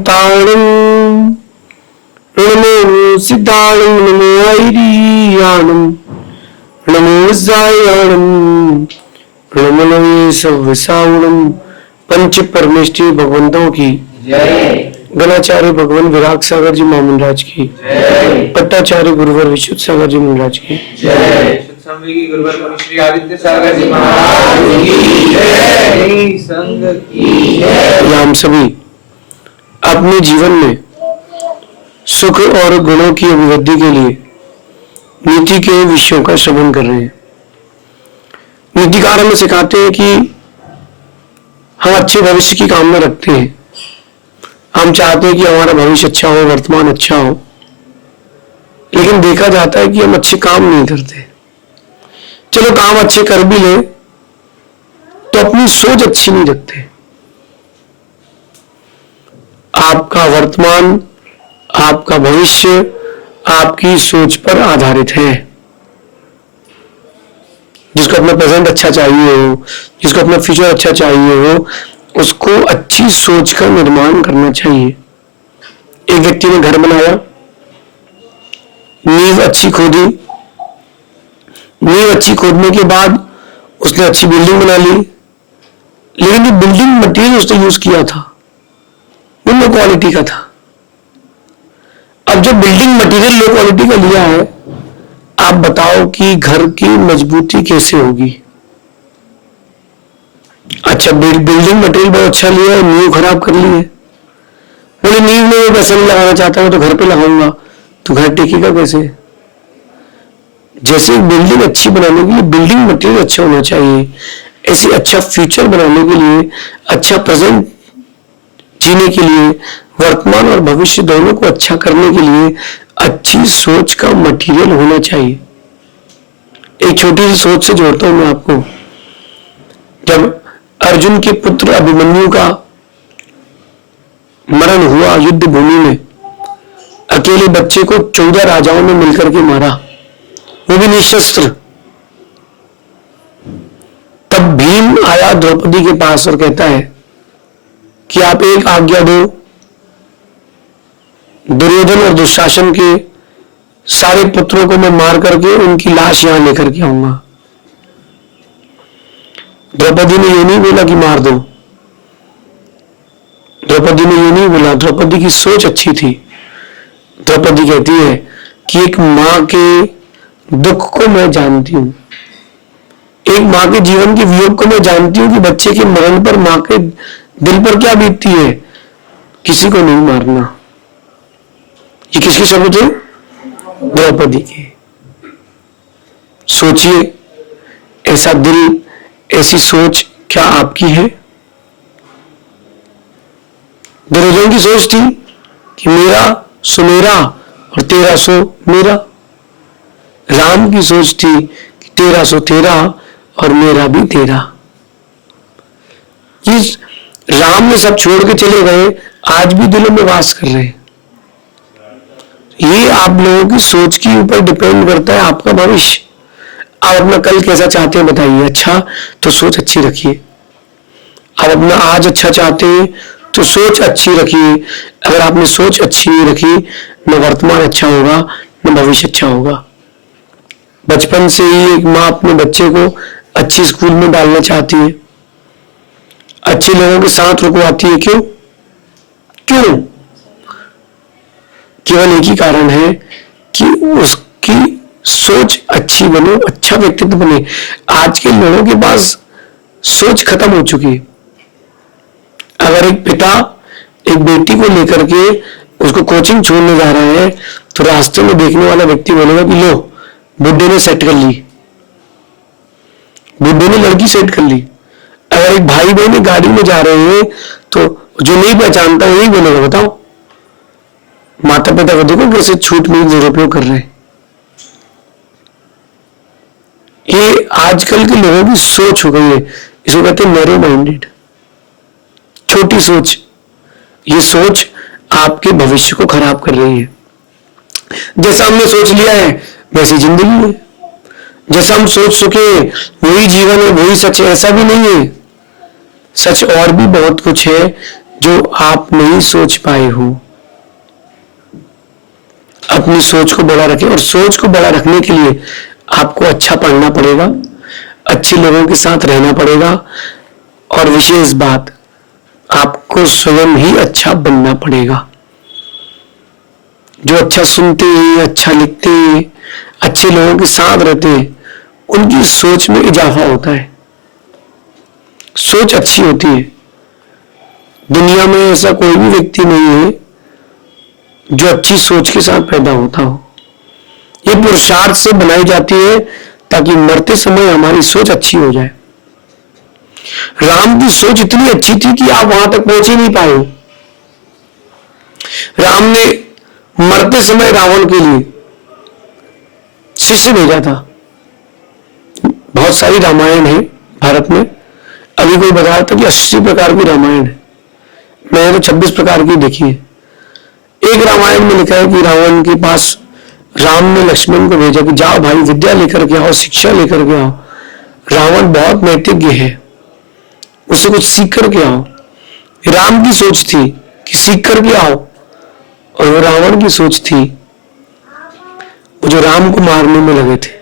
ताणं नमो सिद्धाणं नमो ऐरियाणं नमो जायाणं नमो नवे सव्यसावणं। पंच परमेष्ठी भगवंतों की जय। गणाचार्य भगवान विराग सागर जी महामंडराज की जय। पट्टाचार्य गुरुवर विशुद्ध सागर जी महाराज की जय। गुरुवर श्री आदित्य सागर जी महाराज की जय। संघ की जय। हम सभी अपने जीवन में सुख और गुणों की अभिवृद्धि के लिए नीति के विषयों का श्रवण कर रहे हैं। नीतिकार हमें सिखाते हैं कि हम अच्छे भविष्य की कामना रखते हैं। हम चाहते हैं कि हमारा भविष्य अच्छा हो, वर्तमान अच्छा हो, लेकिन देखा जाता है कि हम अच्छे काम नहीं करते। चलो काम अच्छे कर भी ले तो अपनी सोच अच्छी नहीं रखते। आपका वर्तमान, आपका भविष्य आपकी सोच पर आधारित है। जिसको अपना प्रेजेंट अच्छा चाहिए हो, जिसको अपना फ्यूचर अच्छा चाहिए हो, उसको अच्छी सोच का निर्माण करना चाहिए। एक व्यक्ति ने घर बनाया, नींव अच्छी खोदी, नींव अच्छी खोदने के बाद उसने अच्छी बिल्डिंग बना ली, लेकिन जो बिल्डिंग मटेरियल उसने यूज किया था वो लो क्वालिटी का था। अब जो बिल्डिंग मटेरियल लो क्वालिटी का लिया है, आप बताओ कि घर की मजबूती कैसे होगी। अच्छा, बिल्डिंग मटेरियल बहुत अच्छा लिया है, नींव खराब कर ली है। बोले नींव में मैं पैसा नहीं लगाना चाहता हूं तो घर पे लगाऊंगा, तो घर टिकेगा कैसे। जैसे बिल्डिंग अच्छी बनाने के लिए बिल्डिंग मटेरियल अच्छा होना चाहिए, ऐसे अच्छा फ्यूचर बनाने के लिए, अच्छा प्रेजेंट जीने के लिए, वर्तमान और भविष्य दोनों को अच्छा करने के लिए अच्छी सोच का मटेरियल होना चाहिए। एक छोटी सी सोच से जोड़ता हूं मैं आपको। जब अर्जुन के पुत्र अभिमन्यु का मरण हुआ युद्ध भूमि में, अकेले बच्चे को 14 राजाओं ने मिलकर के मारा, वो भी निशस्त्र। तब भीम आया द्रौपदी के पास और कहता है कि आप एक आज्ञा दो, दुर्योधन और दुशासन के सारे पुत्रों को मैं मार करके उनकी लाश यहां लेकर के आऊंगा। द्रौपदी ने ये नहीं बोला कि मार दो, द्रौपदी ने ये नहीं बोला। द्रौपदी की सोच अच्छी थी। द्रौपदी कहती है कि एक मां के दुख को मैं जानती हूं, एक मां के जीवन के वियोग को मैं जानती हूं कि बच्चे के मरण पर मां के दिल पर क्या बीतती है। किसी को नहीं मारना। ये किसके शब्द थे? द्रौपदी के। सोचिए, ऐसा दिल, ऐसी सोच क्या आपकी है? दुर्योधन की सोच थी कि मेरा सो मेरा और तेरा सो मेरा। राम की सोच थी कि तेरा सो तेरा और मेरा भी तेरा। ये राम ने सब छोड़ के चले गए, आज भी दिलों में वास कर रहे हैं। ये आप लोगों की सोच के ऊपर डिपेंड करता है आपका भविष्य। आप अपना कल कैसा चाहते हैं बताइए। अच्छा तो सोच अच्छी रखिए। आप अपना आज अच्छा चाहते हैं तो सोच अच्छी रखिए। अगर आपने सोच अच्छी नहीं रखी, न वर्तमान अच्छा होगा न भविष्य अच्छा होगा। बचपन से ही एक माँ अपने बच्चे को अच्छी स्कूल में डालना चाहती है, अच्छे लोगों के साथ रुकवाती है। क्यों? केवल एक ही कारण है कि उसकी सोच अच्छी बने, अच्छा व्यक्तित्व बने। आज के लोगों के पास सोच खत्म हो चुकी है। अगर एक पिता एक बेटी को लेकर के उसको कोचिंग छोड़ने जा रहे हैं तो रास्ते में देखने वाला व्यक्ति बोलेगा कि लो बुड्ढे ने सेट कर ली, बुड्ढे ने लड़की सेट कर ली। अगर एक भाई बहन गाड़ी में जा रहे हैं तो जो नहीं पहचानता वही बोलेगा। बताओ, माता पिता को देखो कैसे छूट में दुरुपयोग कर रहे हैं। ये आजकल के लोगों की सोच हो गई है। इसको कहते हैं नैरो माइंडेड, छोटी सोच। ये सोच आपके भविष्य को खराब कर रही है। जैसा हमने सोच लिया है वैसी जिंदगी है। जैसा हम सोच सके वही जीवन है, वही सच है, ऐसा भी नहीं है। सच और भी बहुत कुछ है जो आप नहीं सोच पाए हो। अपनी सोच को बड़ा रखें, और सोच को बड़ा रखने के लिए आपको अच्छा पढ़ना पड़ेगा, अच्छे लोगों के साथ रहना पड़ेगा, और विशेष बात, आपको स्वयं ही अच्छा बनना पड़ेगा। जो अच्छा सुनते हैं, अच्छा लिखते हैं, अच्छे लोगों के साथ रहते हैं, उनकी सोच में इजाफा होता है, सोच अच्छी होती है। दुनिया में ऐसा कोई भी व्यक्ति नहीं है जो अच्छी सोच के साथ पैदा होता हो। ये पुरुषार्थ से बनाई जाती है ताकि मरते समय हमारी सोच अच्छी हो जाए। राम की सोच इतनी अच्छी थी कि आप वहां तक पहुंच ही नहीं पाए। राम ने मरते समय रावण के लिए शिष्य भेजा था। बहुत सारी रामायण है भारत में। अभी कोई बता रहा था कि 80 प्रकार की रामायण है, मैंने तो 26 प्रकार की देखी है। एक रामायण में लिखा है कि रावण के पास राम ने लक्ष्मण को भेजा कि जाओ भाई, विद्या लेकर के आओ, शिक्षा लेकर के आओ। रावण बहुत नैतिज्ञ है, उसे कुछ सीख करके आओ। राम की सोच थी कि सीख करके आओ, और वो रावण की सोच थी वो जो राम को मारने में लगे थे।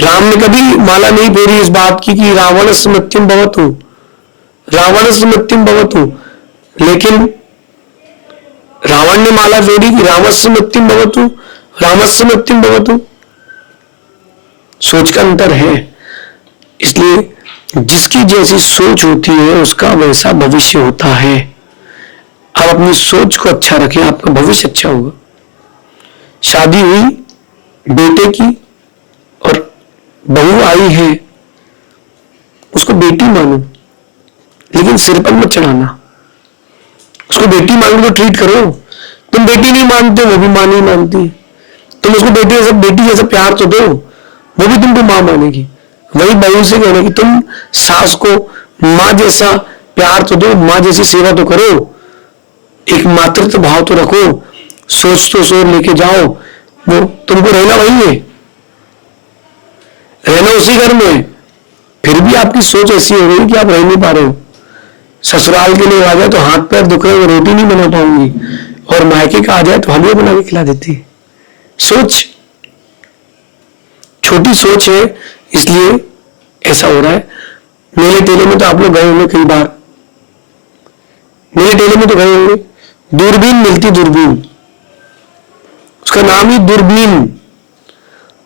राम ने कभी माला नहीं फेरी इस बात की कि रावणस्य मृत्युम भवतु, रावणस्य मृत्युम भवतु, लेकिन रावण ने माला फेरी कि रामस्य मृत्युम भवतु, रामस्य मृत्युम भवतु। सोच का अंतर है। इसलिए जिसकी जैसी सोच होती है उसका वैसा भविष्य होता है। आप अपनी सोच को अच्छा रखें, आपका भविष्य अच्छा होगा। शादी हुई बेटे की और बहू आई है, उसको बेटी मानो, लेकिन सिर पर मत चढ़ाना। उसको बेटी मान के तो ट्रीट करो। तुम बेटी नहीं मानते, वो भी मां नहीं मानती। तुम उसको बेटी जैसा प्यार तो दो, वो भी तुमको मां मानेगी। वही बहू से कहना कि तुम सास को मां जैसा प्यार तो दो, मां जैसी सेवा तो करो, एक मातृत्व भाव तो रखो, सोच तो सोच लेके जाओ। वो तुमको रहना वही है, रहना उसी घर में, फिर भी आपकी सोच ऐसी हो रही है कि आप रह नहीं पा रहे हो। ससुराल के लोग आ जाए तो हाथ पैर दुख रहे, रोटी नहीं बना पाऊंगी, और मायके का आ जाए तो हलवा बना के खिला देती है। सोच छोटी सोच है, इसलिए ऐसा हो रहा है। मेले टेले में तो आप लोग गए होंगे कई बार, मेले टेले में तो गए होंगे। दूरबीन मिलती, दूरबीन, उसका नाम ही दूरबीन,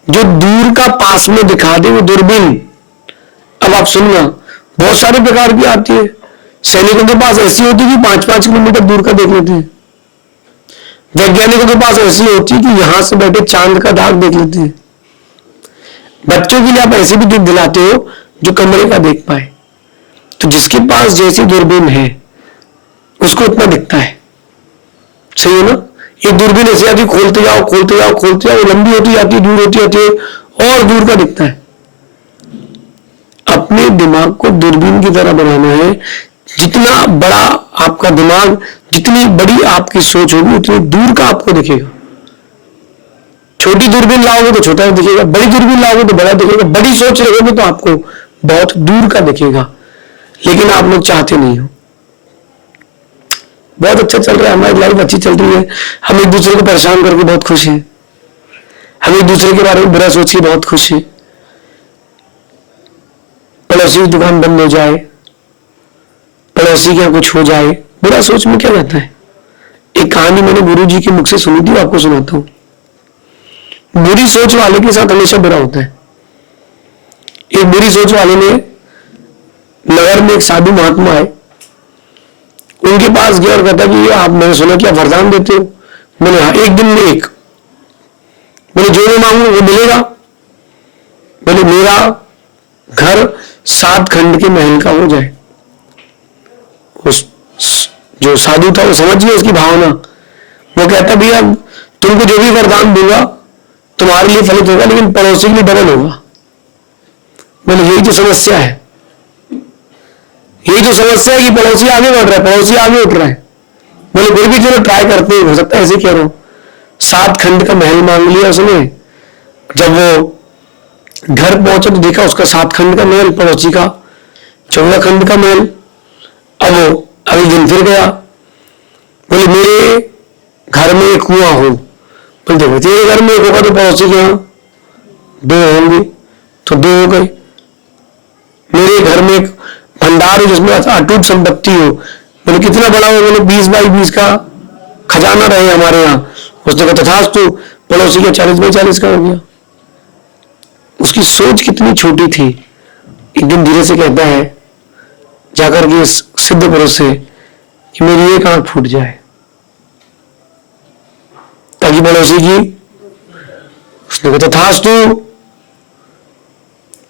जो दूर का पास में दिखा दे वो दूरबीन। अब आप सुनना, बहुत सारे प्रकार की आती है। सैनिकों के पास ऐसी होती है कि 5-5 किलोमीटर दूर का देख लेते हैं। वैज्ञानिकों के पास ऐसी होती है कि यहां से बैठे चांद का दाग देख लेते हैं। बच्चों के लिए आप ऐसे भी दिख दिलाते हो जो कमरे का देख पाए। तो जिसके पास जैसी दूरबीन है उसको उतना दिखता है। सही है ना? एक दूरबीन ऐसी आती, खोलते जाओ खोलते जाओ खोलते जाओ, लंबी होती जाती है, दूर होती जाती है, और दूर का दिखता है। अपने दिमाग को दूरबीन की तरह बनाना है। जितना बड़ा आपका दिमाग, जितनी बड़ी आपकी सोच होगी, उतनी दूर का आपको दिखेगा। छोटी दूरबीन लाओगे तो छोटा दिखेगा, बड़ी दूरबीन लाओगे तो बड़ा दिखेगा। बड़ी सोच रखोगे तो आपको बहुत दूर का दिखेगा, लेकिन आप लोग चाहते नहीं हो। बहुत अच्छा चल रहा है, हमारी लाइफ अच्छी चल रही है। हम एक दूसरे को परेशान करके बहुत खुश हैं। हम एक दूसरे के बारे में बुरा सोच के बहुत खुश हैं। पड़ोसी की दुकान बंद हो जाए, पड़ोसी के यहाँ कुछ हो जाए, बुरा सोच में क्या रहता है। एक कहानी मैंने गुरु जी के मुख से सुनी थी, आपको सुनाता हूं। बुरी सोच वाले के साथ हमेशा बुरा होता है। एक बुरी सोच वाले ने नगर में एक साधु महात्मा आए, उनके पास गया और कहता कि आप, मैंने सुना कि आप वरदान देते हो। मैंने हाँ, एक दिन में एक। मैंने जो मैं मांगू वो मिलेगा। बोले मेरा घर 7 खंड के महल का हो जाए। उस जो साधु था वो समझ गया उसकी भावना। वो कहता भैया तुमको जो भी वरदान दूंगा तुम्हारे लिए फलित होगा, लेकिन पड़ोसी के लिए डबल होगा। बोले यही तो समस्या है, यही तो समस्या है कि पड़ोसी आगे बढ़ रहा है, पड़ोसी आगे उठ रहा है। बोले फिर भी चलो ट्राई करते हैं, हो सकता है ऐसे कह रहा हूं। 7 खंड का महल मांग लिया उसने। जब वो घर पहुंचा तो देखा उसका 7 खंड का महल, पड़ोसी का 14 खंड का महल। अब वो अगले दिन फिर गया, बोले मेरे घर में एक कुआं हो। बोले देखो तेरे घर में एक होगा तो पड़ोसी के यहाँ दो होंगे, तो दो हो गए। मेरे घर में एक भंडार हो जिसमें अटूट संपत्ति हो। बोले कितना बड़ा हो? बोले 20x20 का खजाना रहे हमारे यहाँ। उसने कहा तथास्तु, पड़ोसी का 40x40 का हो गया। उसकी सोच कितनी छोटी थी। एक दिन धीरे से कहता है जाकर के सिद्ध पुरुष से कि मेरी एक आंख फूट जाए ताकि पड़ोसी की। उसने कहा तथास्तु।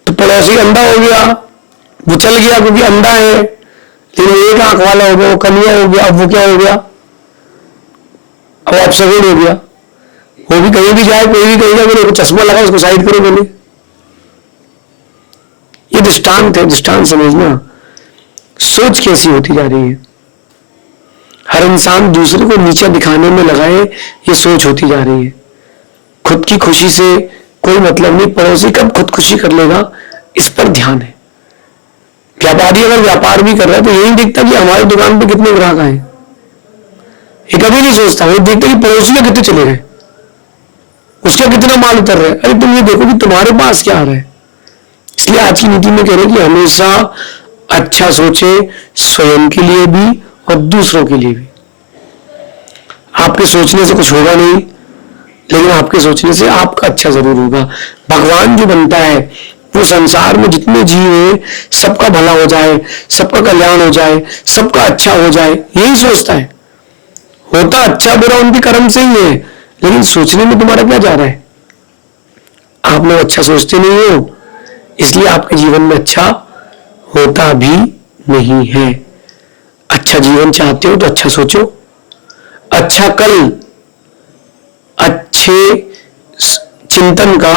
तो पड़ोसी अंधा हो गया, वो चल गया क्योंकि अंधा है, लेकिन एक आंख वाला हो गया, वो कमिया हो गया। अब वो क्या हो गया? अब अपसगुन हो गया। वो भी कहीं भी जाए, कोई भी कहेगा बोले चश्मा लगा उसको साइड करो बोले। ये दृष्टांत है, दृष्टांत समझना सोच कैसी होती जा रही है। हर इंसान दूसरे को नीचा दिखाने में लगाए, ये सोच होती जा रही है। खुद की खुशी से कोई मतलब नहीं, पड़ोसी कब खुदकुशी कर लेगा इस पर ध्यान है। व्यापारी अगर व्यापार भी कर रहा है तो यही देखता कि हमारी दुकान पे कितने ग्राहक आए, ये कभी नहीं सोचता। वो देखता कि पड़ोसी के कितने चले गए, उसका कितना माल उतर रहा है। अरे तुम ये देखो कि तुम्हारे पास क्या आ रहा है। इसलिए आज की नीति में कह रहे हैं कि हमेशा अच्छा सोचे, स्वयं के लिए भी और दूसरों के लिए भी। आपके सोचने से कुछ होगा नहीं, लेकिन आपके सोचने से आपका अच्छा जरूर होगा। भगवान जो बनता है वो संसार में जितने जीव हैं सबका भला हो जाए, सबका कल्याण हो जाए, सबका अच्छा हो जाए, यही सोचता है। होता अच्छा बुरा उनके कर्म से ही है, लेकिन सोचने में तुम्हारा क्या जा रहा है? आप लोग अच्छा सोचते नहीं हो, इसलिए आपके जीवन में अच्छा होता भी नहीं है। अच्छा जीवन चाहते हो तो अच्छा सोचो। अच्छा कल अच्छे चिंतन का,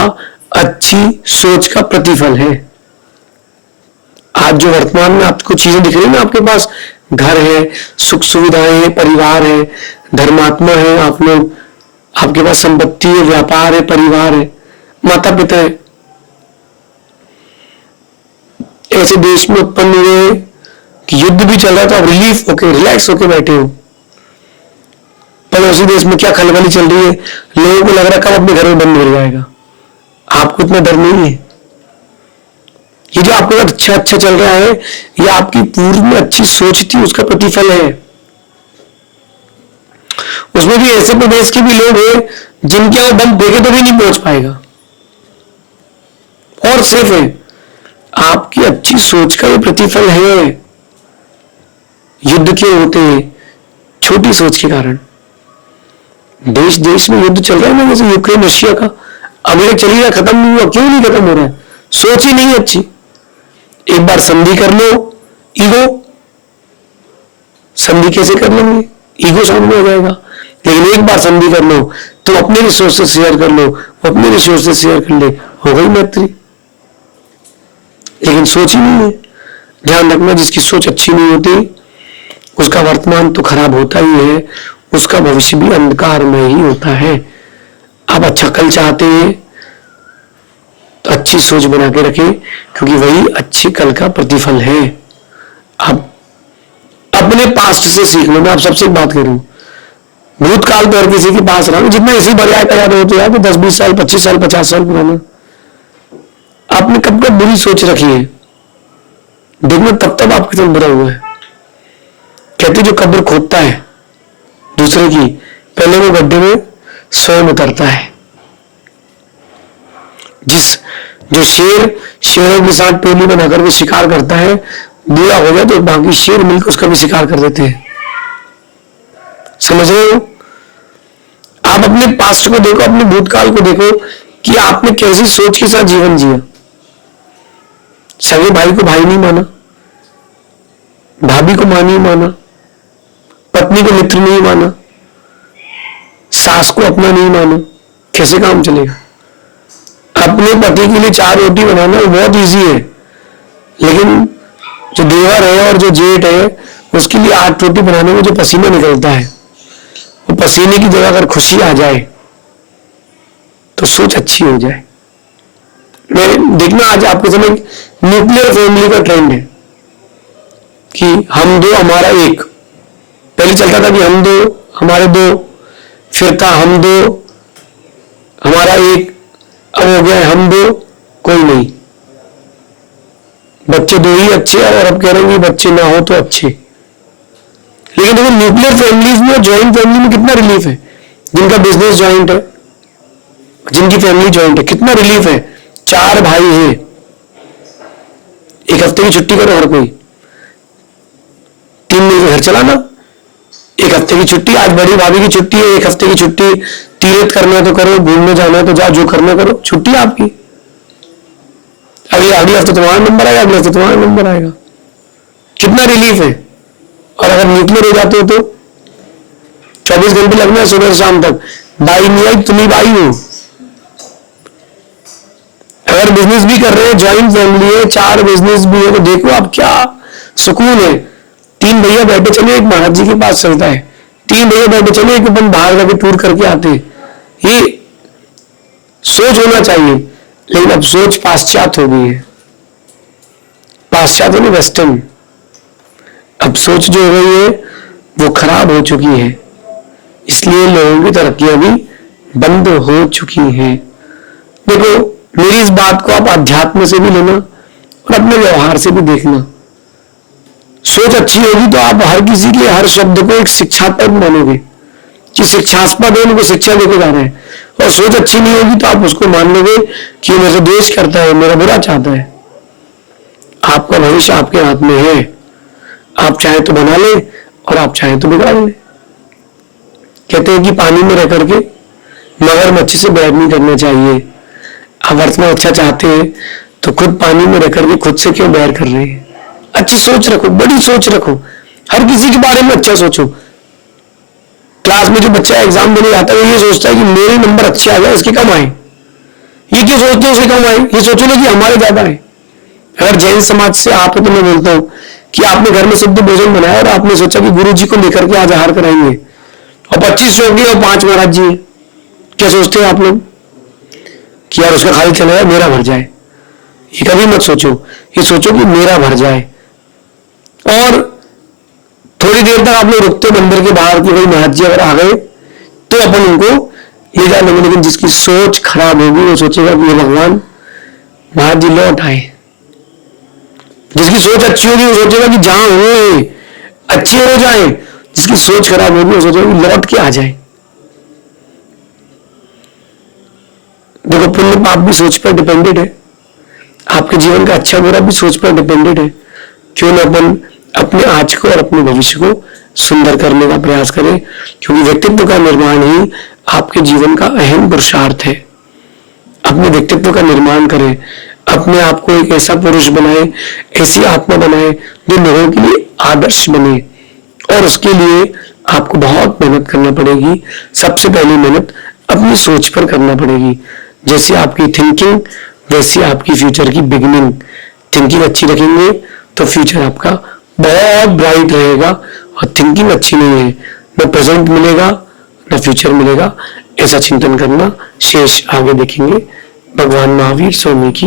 अच्छी सोच का प्रतिफल है। आज जो वर्तमान में आपको चीजें दिख रही है ना, आपके पास घर है, सुख सुविधाएं हैं, परिवार है, धर्मात्मा है, आप लोग, आपके पास संपत्ति है, व्यापार है, परिवार है, माता पिता है। ऐसे देश में उत्पन्न हुए कि युद्ध भी चल रहा था, रिलीफ होके, रिलैक्स होके बैठे हो। पड़ोसी देश में क्या खलबली चल रही है, लोगों को लग रहा है कब अपने घर में बंद हो जाएगा। आपको इतना डर नहीं है। ये जो आपके साथ अच्छा अच्छा चल रहा है, ये आपकी पूर्व में अच्छी सोच थी, उसका प्रतिफल है। उसमें भी ऐसे प्रदेश के भी लोग हैं जिनके यहाँ बम देखे तो भी नहीं पहुंच पाएगा और सेफ है। आपकी अच्छी सोच का ये प्रतिफल है। युद्ध क्यों होते हैं? छोटी सोच के कारण। देश देश में युद्ध चल रहा है ना, जैसे यूक्रेन रशिया का, अगले चल ही रहा, खत्म नहीं हुआ। क्यों नहीं खत्म हो रहा है? सोच ही नहीं अच्छी। एक बार संधि कर लो, ईगो, संधि कैसे कर लेंगे? ईगो सामने हो जाएगा। लेकिन एक बार संधि कर लो, तुम अपने रिसोर्सेस शेयर कर लो, अपने रिसोर्सेस शेयर कर ले, हो गई मैत्री। लेकिन सोच ही नहीं है। ध्यान रखना, जिसकी सोच अच्छी नहीं होती उसका वर्तमान तो खराब होता ही है, उसका भविष्य भी अंधकार में ही होता है। आप अच्छा कल चाहते हैं तो अच्छी सोच बना के रखें, क्योंकि वही अच्छी कल का प्रतिफल है। आप अपने पास्ट से सीख लो। मैं आप सबसे बात करूं, भूतकाल पर किसी के पास रहा, जितना इसी बरियाय का याद होते हैं, 10-20 साल, 25 साल, 50 साल पुराना, आपने कब कब बुरी सोच रखी है, देखना तब तब आपके साथ बुरा हुआ है। कहते जो कब्र खोदता है दूसरे की, पहले वो गड्ढे में स्वयं उतरता है। जो शेर शेरों के साथ टोली बनाकर के शिकार करता है, बुरा हो जाए तो बाकी शेर मिलकर उसका भी शिकार कर देते हैं। समझ रहे हो? आप अपने पास्ट को देखो, अपने भूतकाल को देखो कि आपने कैसी सोच के साथ जीवन जिया। सगे भाई को भाई नहीं माना, भाभी को मां नहीं माना, पत्नी को मित्र नहीं माना, सास को अपना नहीं माना, कैसे काम चलेगा? अपने पति के लिए 4 रोटी बनाना बहुत इजी है, लेकिन जो देवर है और जो जेठ है उसके लिए 8 रोटी बनाने में जो पसीना निकलता है, वो पसीने की जगह अगर खुशी आ जाए तो सोच अच्छी हो जाए। मैं देखना आज आपके समय न्यूक्लियर फैमिली का ट्रेंड है कि हम दो हमारा एक। पहले चलता था कि हम दो हमारे दो, फिर था हम दो हमारा एक, अब हो गया हम दो कोई नहीं। बच्चे दो ही अच्छे हैं और अब कह रहे हैं कि बच्चे ना हो तो अच्छे। लेकिन देखो न्यूक्लियर फैमिलीज में, ज्वाइंट फैमिली में कितना रिलीफ है। जिनका बिजनेस ज्वाइंट है, जिनकी फैमिली ज्वाइंट है, कितना रिलीफ है। 4 भाई हैं, एक हफ्ते की छुट्टी करो हर कोई, 3 दिन घर चलाना। एक हफ्ते की छुट्टी, आज बड़ी भाभी की छुट्टी है, एक हफ्ते की छुट्टी, तीर्थ करना है तो करो, घूमने जाना है तो जाओ, जो करना करो, छुट्टी आपकी। अगले हफ्ते तुम्हारा नंबर आएगा, अगले हफ्ते तुम्हारा नंबर आएगा। कितना रिलीफ है। और अगर न्यूक्लियर हो जाते हो तो 24 घंटे लगना है सुबह से शाम तक। बाई नहीं आई, तुम ही बाई हो। अगर बिजनेस भी कर रहे हैं, ज्वाइंट फैमिली है, 4 बिजनेस भी है, तो देखो आप क्या सुकून है। 3 भैया बैठे चले, एक महाराज जी के पास चलता है, 3 भैया बैठे चले, एक अपन बाहर जाके टूर करके आते। ये सोच होना चाहिए। लेकिन अब सोच पाश्चात्य हो गई है। पाश्चात्य नहीं, वेस्टर्न। अब सोच जो हो गई है वो खराब हो चुकी है, इसलिए लोगों की तरक्कियां भी बंद हो चुकी हैं। देखो मेरी इस बात को आप अध्यात्म से भी लेना और अपने व्यवहार से भी देखना। सोच अच्छी होगी तो आप हर किसी के हर शब्द को एक शिक्षापद मानोगे कि शिक्षास्पद है, उनको शिक्षा देके जा रहे हैं। और सोच अच्छी नहीं होगी तो आप उसको मान लोगे कि मेरे द्वेष करता है, मेरा बुरा चाहता है। आपका भविष्य आपके हाथ में है। आप चाहे तो बना ले और आप चाहे तो बिगाड़ ले। कहते हैं कि पानी में रह करके मगरमच्छ से बैर नहीं करना चाहिए। आप अर्थ में अच्छा चाहते हैं तो खुद पानी में रह करके खुद से क्यों बैर कर रहे हैं। अच्छी सोच रखो, बड़ी सोच रखो, हर किसी के बारे में अच्छा सोचो। क्लास में जो बच्चा एग्जाम देने जाता है वो ये सोचता है कि मेरे नंबर अच्छे आ जाए, इसके कम आए। ये क्यों सोचते हैं उसके कम आए, ये सोचो ना कि हमारे ज्यादा है। अगर जैन समाज से आप, तो मैं बोलता हूं कि आपने घर में शुद्ध भोजन बनाया और आपने सोचा कि गुरु जी को लेकर के आज आहार कराएंगे और 25 चौकी और 5 महाराज जी हैं, क्या सोचते हैं आप लोग कि यार उसका खाली चला जाए, मेरा भर जाए। ये कभी मत सोचो, ये सोचो कि मेरा भर जाए। और थोड़ी देर तक आप लोग रुकते मंदिर के बाहर कि भाई महाराज जी अगर आ गए तो अपन उनको ले जा लेंगे। लेकिन जिसकी सोच खराब होगी वो सोचेगा कि ये भगवान महाराज जी लौट आए। जिसकी सोच अच्छी होगी वो सोचेगा कि जहां हुए अच्छे हो जाए। जिसकी सोच खराब होगी वो सोचेगा कि लौट के आ जाए। देखो पुण्य पाप भी सोच पर डिपेंडेड है। आपके जीवन का अच्छा बुरा भी सोच पर डिपेंडेड है। क्यों ना अपन अपने आज को और अपने भविष्य को सुंदर करने का प्रयास करें, क्योंकि व्यक्तित्व का निर्माण ही आपके जीवन का अहम पुरुषार्थ है। अपने व्यक्तित्व का निर्माण करें, अपने आप को एक ऐसा पुरुष बनाए, ऐसी आत्मा बनाए जो लोगों के लिए आदर्श बने। और उसके लिए आपको बहुत मेहनत करना पड़ेगी। सबसे पहली मेहनत अपनी सोच पर करना पड़ेगी। जैसे आपकी थिंकिंग वैसी आपकी फ्यूचर की बिगिनिंग। थिंकिंग अच्छी रखेंगे तो फ्यूचर आपका बहुत ब्राइट रहेगा। और थिंकिंग अच्छी नहीं है, न प्रेजेंट मिलेगा न फ्यूचर मिलेगा। ऐसा चिंतन करना। शेष आगे देखेंगे। भगवान महावीर स्वामी की